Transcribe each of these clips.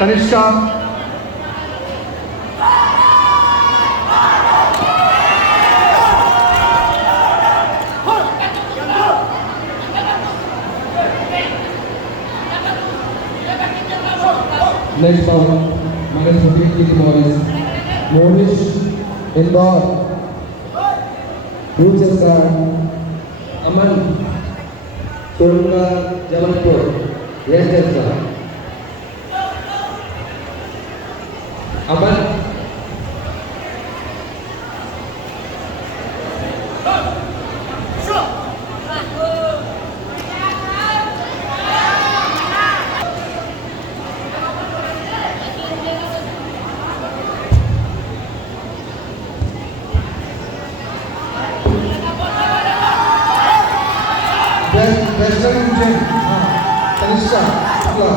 Kanishka. Next ball, minus 15 to Morris. Morris, Indore. Blue chess card. Aman, Surunga, Jabalpur. Red chess card. Aman. Western Indian. Kanishka. Shukla.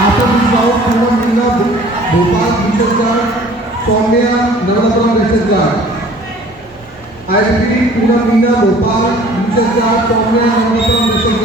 After this round, Poonam Meena, Bhopal Vishal Guard, Soumya, Naradapuram Vishal Guard. I repeat, Poonam Meena, Bhopal Vishal Guard, Soumya, Naradapuram Vishal